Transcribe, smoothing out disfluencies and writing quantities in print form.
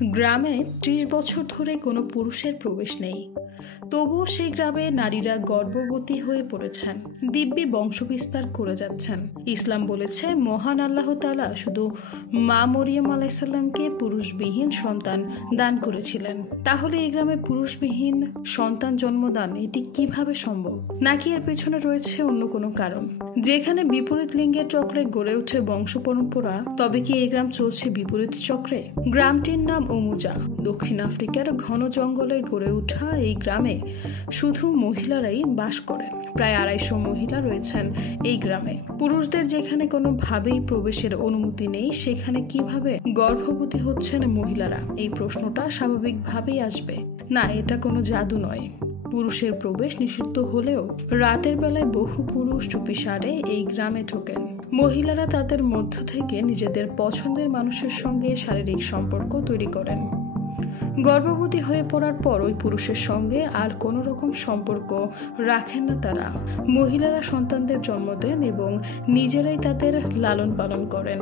গ্রামে ৩০ বছর ধরে কোনো পুরুষের প্রবেশ নেই, তবুও সেই গ্রামে নারীরা গর্ভবতী হয়ে পড়েছেন, দিব্যি বংশবিস্তার করে যাচ্ছেন। ইসলাম বলেছে মহান আল্লাহ তাআলা শুধু মা মরিয়ম আলাইসাল্লামকে পুরুষবিহীন সন্তান দান করেছিলেন। তাহলে এই গ্রামে পুরুষবিহীন সন্তান জন্মদান এটি কিভাবে সম্ভব? নাকি এর পেছনে রয়েছে অন্য কোনো কারণ? যেখানে বিপরীত লিঙ্গের চক্রে গড়ে ওঠে বংশ পরম্পরা, তবে কি এই গ্রাম চলছে বিপরীত চক্রে? গ্রামটির নাম ওমুজা। দক্ষিণ আফ্রিকার ঘন জঙ্গলে গড়ে ওঠা এই গ্রামে শুধু মহিলারাই বাস করেন। প্রায় ২৫০ মহিলা রয়েছেন এই গ্রামে। পুরুষদের যেখানে কোনোভাবেই প্রবেশের অনুমতি নেই, সেখানে কিভাবে গর্ভবতী হচ্ছেন মহিলারা? এই প্রশ্নটা স্বাভাবিকভাবেই আসবে। না, এটা কোনো জাদু নয়। পুরুষের প্রবেশ নিষিদ্ধ হলেও রাতের বেলায় বহু পুরুষ চুপিসারে এই গ্রামে ঢোকেন। মহিলারা তাদের মধ্য থেকে নিজেদের পছন্দের মানুষের সঙ্গে শারীরিক সম্পর্ক তৈরি করেন। গর্ভবতী হয়ে পড়ার পর ওই পুরুষের সঙ্গে আর কোনো রকম সম্পর্ক রাখেন না তারা। মহিলারা সন্তানদের জন্ম দেন এবং নিজেরাই তাদের লালন পালন করেন।